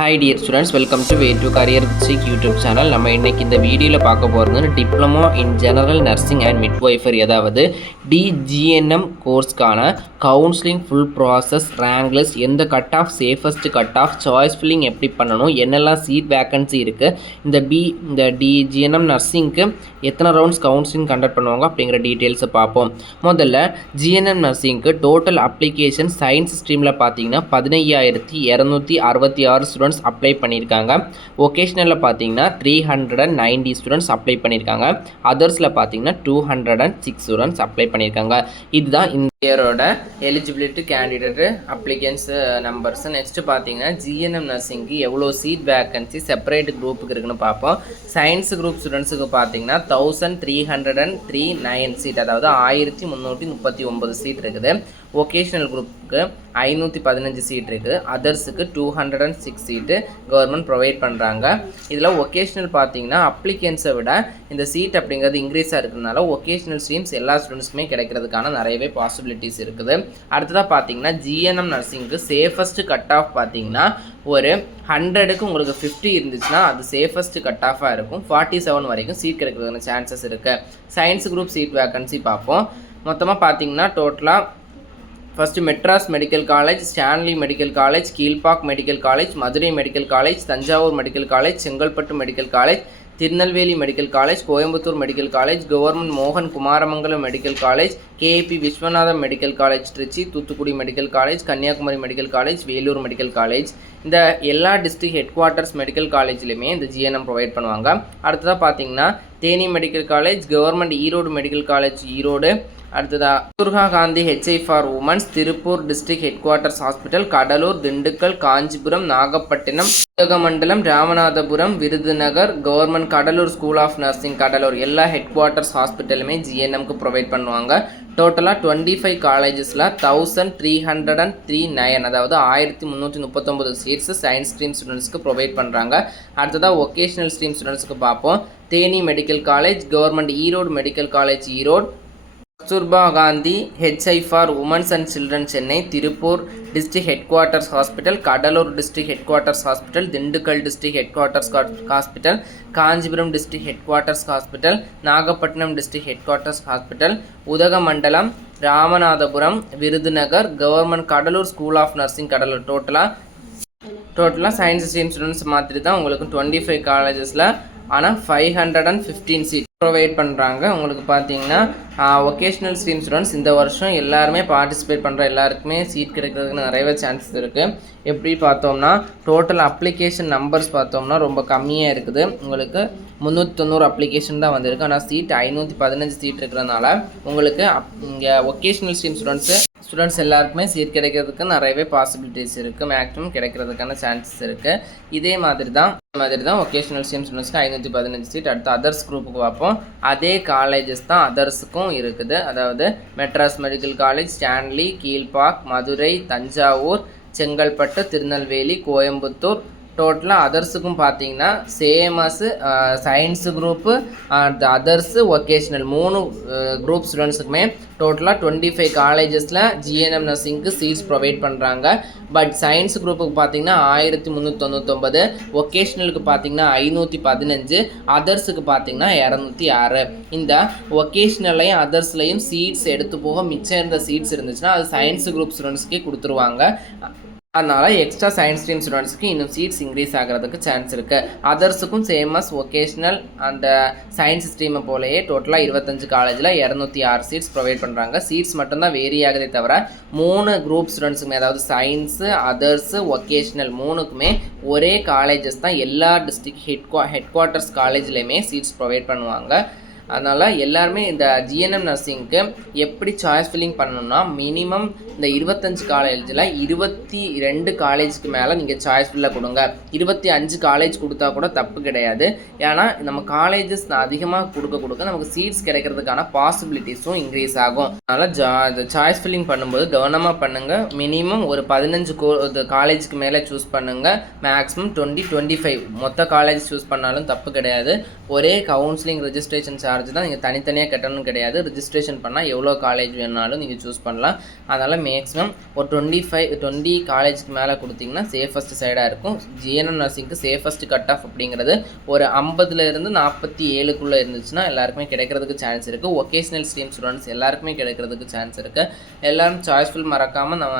Hi dear students, welcome to way to career chic YouTube channel. நம்ம இன்னைக்கு இந்த வீடியோவில் பார்க்க போகிறது diploma in general nursing and midwifery, அதாவது டிஜிஎன்எம் கோர்ஸ்க்கான counselling full process, rank list, எந்த cut off safest cut off, choice filling எப்படி பண்ணணும், என்னெல்லாம் சீட் வேக்கன்சி இருக்குது, இந்த டிஜிஎன்எம் நர்சிங்க்கு எத்தனை ரவுண்ட்ஸ் கவுன்சிலிங் கண்டக்ட் பண்ணுவாங்க அப்படிங்கிற டீட்டெயில்ஸை பார்ப்போம். முதல்ல ஜிஎன்எம் நர்சிங்க்கு டோட்டல் அப்ளிகேஷன் சயின்ஸ் ஸ்ட்ரீமில் பார்த்தீங்கன்னா 15,266 ஸ்டூடெண்ட்ஸ் அப்ளை பண்ணியிருக்காங்க. ஒகேஷ்னலில் பார்த்தீங்கன்னா 390 ஸ்டூடெண்ட்ஸ் அப்ளை பண்ணியிருக்காங்க. அதர்ஸில் பார்த்தீங்கன்னா 206 ஸ்டூடெண்ட்ஸ் அப்ளை பண்ணியிருக்காங்க. இதுதான் இந்த இயரோட eligibility candidate applicants numbers. Next பார்த்தீங்கன்னா ஜிஎன்எம் நர்சிங்க்கு எவ்வளோ சீட் வேக்கன்சி செப்பரேட் குரூப்புக்கு இருக்குன்னு பார்ப்போம். சயின்ஸ் குரூப் ஸ்டூடெண்ட்ஸுக்கு பார்த்தீங்கன்னா 1309 சீட், அதாவது 1339 சீட் இருக்குது. ஒகேஷ்னல் குரூப்புக்கு 515 சீட் இருக்குது. அதர்ஸுக்கு 206 சீட்டு கவர்மெண்ட் ப்ரொவைட் பண்ணுறாங்க. இதில் ஒகேஷ்னல் பார்த்தீங்கன்னா அப்ளிகன்ஸை விட இந்த சீட் அப்படிங்கிறது இன்க்ரீஸாக இருக்கிறதுனால ஒகேஷ்னல் ஸ்ட்ரீம்ஸ் எல்லா ஸ்டூடெண்ட்ஸ்க்குமே கிடைக்கிறதுக்கான நிறையவே பாசிபிலிட்டிஸ் இருக்குது. அடுத்ததாக பார்த்தீங்கன்னா ஜிஎன்எம் நர்சிங்க்கு சேஃபஸ்ட் கட் ஆஃப் பார்த்தீங்கன்னா ஒரு 100க்கு உங்களுக்கு 50 இருந்துச்சுன்னா அது சேஃபஸ்ட் கட் ஆஃபாக இருக்கும். 47 வரைக்கும் சீட் கிடைக்கிறதுக்கான சான்சஸ் இருக்குது. சயின்ஸ் குரூப் சீட் வேக்கன்சி பார்ப்போம். மொத்தமாக பார்த்தீங்கன்னா டோட்டலாக first Madras medical college, Stanley medical college, Kilpauk medical college, Madurai medical college, Thanjavur medical college, Chengalpattu medical college, Tirunelveli medical college, Coimbatore medical college, government மோகன் Kumaramangalam medical college, KP Viswanatham medical college Trichy, Thoothukudi medical college, Kanniyakumari medical college, Vellore medical college, இந்த எல்லா district headquarters medical காலேஜ்லையுமே இந்த GNM provide பண்ணுவாங்க. அடுத்ததாக பார்த்தீங்கன்னா Theni medical college, government Erode medical college Erode, அடுத்ததாக Durga Gandhi HI for womens, Tiruppur district headquarters hospital, Cuddalore, Dindigul, Kanchipuram, Nagapattinam, Udhagamandalam, Ramanathapuram, Virudhunagar, government Cuddalore school of nursing Cuddalore, எல்லா headquarters ஹாஸ்பிட்டலுமே ஜிஎன்எம்க்கு ப்ரொவைட் பண்ணுவாங்க. டோட்டலாக 25 காலேஜஸில் 1309, அதாவது 1339 சீட்ஸ் சயின்ஸ் ஸ்ட்ரீம் ஸ்டூடெண்ட்ஸ்க்கு ப்ரொவைட் பண்ணுறாங்க. அடுத்ததாக ஒகேஷ்னல் ஸ்ட்ரீம் ஸ்டூடெண்ட்ஸ்க்கு பார்ப்போம். Theni medical college, government Erode medical college Erode, Kasturba Gandhi HI for womens and children Chennai, Tiruppur district headquarters hospital, Cuddalore district headquarters hospital, Dindigul district headquarters hospital, Kanchipuram district headquarters hospital, Nagapattinam district headquarters hospital, Udhagamandalam, Ramanathapuram, Virudhunagar, government Cuddalore school of nursing Cuddalore. டோட்டலாக science stream students மாதிரி தான் உங்களுக்கு 25 காலேஜஸில் ஆனால் 515 seat provide பண்ணுறாங்க. உங்களுக்கு பார்த்தீங்கன்னா vocational stream students இந்த வருஷம் எல்லாருமே பார்ட்டிசிபேட் பண்ணுற எல்லாருக்குமே சீட் கிடைக்கிறதுக்கு நிறையவே சான்சஸ் இருக்குது. எப்படி பார்த்தோம்னா டோட்டல் அப்ளிகேஷன் நம்பர்ஸ் பார்த்தோம்னா ரொம்ப கம்மியாக இருக்குது. உங்களுக்கு 390 அப்ளிகேஷன் தான் வந்திருக்கு. ஆனால் சீட் 515 சீட் இருக்கிறதுனால உங்களுக்கு இங்கே ஒகேஷ்னல் ஸ்ட்ரீம் ஸ்டூடெண்ட்ஸ் எல்லாருக்குமே சீட் கிடைக்கிறதுக்கு நிறையவே பாசிபிலிட்டிஸ் இருக்குது. மேக்ஸிமம் கிடைக்கிறதுக்கான சான்சஸ் இருக்குது. இதே மாதிரி தான் ஒகேஷ்னல் ஸ்ட்ரீம் ஸ்டூடெண்ட்ஸ்க்கு 515 சீட். அடுத்து அதர்ஸ் குரூப்புக்கு பார்ப்போம். அதே காலேஜஸ் தான் அதர்ஸுக்கும் இருக்குது. அதாவது Madras medical college, Stanley, Kilpauk, Madurai, Thanjavur, Chengalpattu, Tirunelveli, Coimbatore. டோட்டலாக அதர்ஸுக்கும் பார்த்தீங்கன்னா same as science group, others, vocational 3 group ஸ்டூடெண்ட்ஸுக்குமே டோட்டலாக 25 காலேஜஸில் ஜிஎன்எம் நர்சிங்க்கு சீட்ஸ் ப்ரொவைட் பண்ணுறாங்க. பட் சயின்ஸ் குரூப்புக்கு பார்த்தீங்கன்னா 1399, ஒகேஷ்னலுக்கு பார்த்தீங்கன்னா 515, அதர்ஸுக்கு பார்த்தீங்கன்னா 206. இந்த ஒகேஷ்னல்லையும் அதர்ஸ்லையும் சீட்ஸ் எடுத்து போக மிச்சம் இருந்த சீட்ஸ் இருந்துச்சுன்னா அது சயின்ஸ் குரூப் ஸ்டூடெண்ட்ஸ்க்கே கொடுத்துருவாங்க. அதனால் எக்ஸ்ட்ரா சயின்ஸ் ஸ்ட்ரீம் ஸ்டூடெண்ட்ஸ்க்கு இன்னும் சீட்ஸ் இன்க்ரீஸ் ஆகிறதுக்கு சான்ஸ் இருக்குது. அதர்ஸுக்கும் சேமஸ் ஒகேஷ்னல் அந்த சயின்ஸ் ஸ்ட்ரீமை போலயே டோட்டலாக 25 காலேஜில் 206 சீட்ஸ் ப்ரொவைட் பண்ணுறாங்க. சீட்ஸ் மட்டும்தான் வேரி ஆகுதே தவிர 3 குரூப் ஸ்டூடெண்ட்ஸுக்குமே, அதாவது சயின்ஸு, அதர்ஸு, ஒகேஷ்னல் 3க்குமே ஒரே காலேஜஸ் தான் எல்லா டிஸ்ட்ரிக்ட் ஹெட் குவார்ட்டர்ஸ் காலேஜ்லேயுமே சீட்ஸ் ப்ரொவைட் பண்ணுவாங்க. அதனால் எல்லாருமே இந்த ஜிஎன்எம் நர்சிங்க்கு எப்படி சாய்ஸ் ஃபில்லிங் பண்ணணும்னா மினிமம் இந்த 25 காலேஜில் 22 காலேஜுக்கு மேலே நீங்கள் சாய்ஸ் ஃபில்லில் கொடுங்க. 25 காலேஜ் கொடுத்தா கூட தப்பு கிடையாது. ஏன்னா நம்ம காலேஜஸ் அதிகமாக கொடுக்க நமக்கு சீட்ஸ் கிடைக்கிறதுக்கான பாசிபிலிட்டிஸும் இன்க்ரீஸ் ஆகும். அதனால் சாய்ஸ் ஃபில்லிங் பண்ணும்போது கவனமாக பண்ணுங்கள். மினிமம் ஒரு 15 காலேஜுக்கு மேலே சூஸ் பண்ணுங்கள். மேக்ஸிமம் 20-25 மொத்த காலேஜ் சூஸ் பண்ணாலும் தப்பு கிடையாது. ஒரே கவுன்சிலிங் ரெஜிஸ்ட்ரேஷன் சார்ஜ் சார்ஜ் தான். நீங்கள் தனித்தனியாக கட்டணும்னு கிடையாது. ரிஜிஸ்ட்ரேஷன் பண்ணால் எவ்வளோ காலேஜ் வேணாலும் நீங்கள் சூஸ் பண்ணலாம். அதனால் மேக்ஸிமம் ஒரு 20 காலேஜுக்கு மேலே கொடுத்தீங்கன்னா சேஃபஸ்ட் சைடாக இருக்கும். ஜிஎன்எம் நர்சிங்க்கு சேஃபஸ்ட் கட் ஆஃப் அப்படிங்கிறது ஒரு 50லேருந்து 47க்குள்ளே இருந்துச்சுன்னா எல்லாருக்குமே கிடைக்கிறதுக்கு சான்ஸ் இருக்குது. ஒகேஷ்னல் ஸ்ட்ரீம் ஸ்டூடெண்ட்ஸ் எல்லாருக்குமே கிடைக்கிறதுக்கு சான்ஸ் இருக்குது. எல்லோரும் சாய்ஸ்ஃபுல் மறக்காமல் நம்ம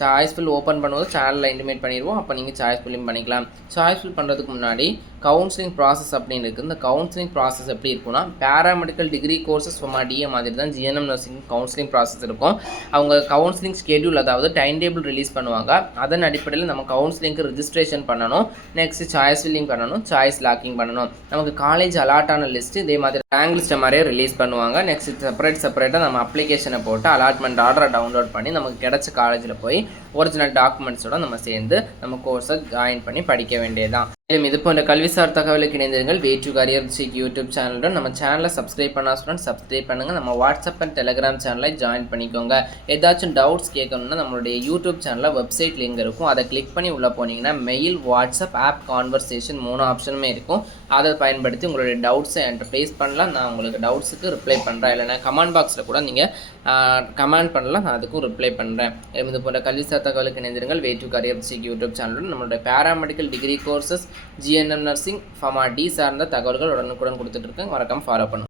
சாய்ஸ்ஃபுல் ஓப்பன் பண்ணும்போது சேனலில் இன்டிமேட் பண்ணிடுவோம். அப்போ நீங்கள் சாய்ஸ்ஃபுல்லையும் பண்ணிக்கலாம். சாய்ஸ்ஃபுல் பண்ணுறதுக்கு முன்னாடி கவுன்சிலிங் ப்ராசஸ் அப்படின்னு இருக்குது. இந்த கவுன்சிலிங் ப்ராசஸ் எப்படி இருக்குன்னா, பேராமெடிக்கல் டிகிரி கோர்சஸ் டிஏ மாதிரி தான் ஜிஎன்எம் நர்சிங் கவுன்சிலிங் ப்ராசஸ் இருக்கும். அவங்க கவுன்சிலிங் ஸ்கெடியூல், அதாவது டைம் டேபிள் ரிலீஸ் பண்ணுவாங்க. அதன் அடிப்படையில் நம்ம கவுன்சிலிங்க்கு ரிஜிஸ்ட்ரேஷன் பண்ணணும். நெக்ஸ்ட் சாய்ஸ் ஃபில்லிங் பண்ணணும், சாய்ஸ் லாக்கிங் பண்ணணும். நமக்கு காலேஜ் அலாட்டான லிஸ்ட்டு இதே மாதிரி ரேங்க் லிஸ்ட்டை மாதிரியே ரிலீஸ் பண்ணுவாங்க. நெக்ஸ்ட் செப்பரேட்டாக நம்ம அப்ளிகேஷனை போட்டு அலாட்மெண்ட் ஆர்டரை டவுன்லோட் பண்ணி நமக்கு கிடைச்ச காலேஜில் போய் ஒரிஜினல் டாக்குமெண்ட்ஸோட நம்ம சேர்ந்து நம்ம கோர்ஸை ஜாயின் பண்ணி படிக்க வேண்டியதுதான். மேலும் இது போன்ற கல்விசார் தகவலுக்கு இணைந்திருங்கள். Way to career chic YouTube சேனலுடன் நம்ம சேனலை சப்ஸ்கிரைப் பண்ணா ஸ்டூடெண்ட் சப்ஸ்கிரைப் பண்ணுங்கள். நம்ம வாட்ஸ்அப் அண்ட் டெலிகிராம் சேனலை ஜாயின் பண்ணிக்கோங்க. ஏதாச்சும் டவுட்ஸ் கேட்கணுன்னா நம்மளுடைய யூடியூப் சேனலில் வெப்சைட் லிங்க் இருக்கும். அதை கிளிக் பண்ணி உள்ளே போனீங்கன்னா மெயில், வாட்ஸ்அப், ஆப், கான்வர்சேஷன் 3 ஆப்ஷனுமே இருக்கும். அதை பயன்படுத்தி உங்களுடைய டவுட்ஸை என்கிட்ட ப்ளேஸ் பண்ணலாம். நான் உங்களுக்கு டவுட்ஸுக்கு ரிப்ளை பண்ணுறேன். இல்லைனா கமெண்ட் பாக்ஸில் கூட நீங்கள் கமெண்ட் பண்ணலாம், நான் அதுக்கும் ரிப்ளை பண்ணுறேன். இது போன்ற கல்விசார் தகவலுக்கு இணைந்திருங்கள். Way to career chic YouTube சேனலுடன் நம்மளுடைய paramedical degree courses, GNM nursing, pharma D சார்ந்த தகவல்கள் உடனுக்குடன் கொடுத்துட்ருக்கேன். மறக்காம ஃபாலோ பண்ணுங்கள்.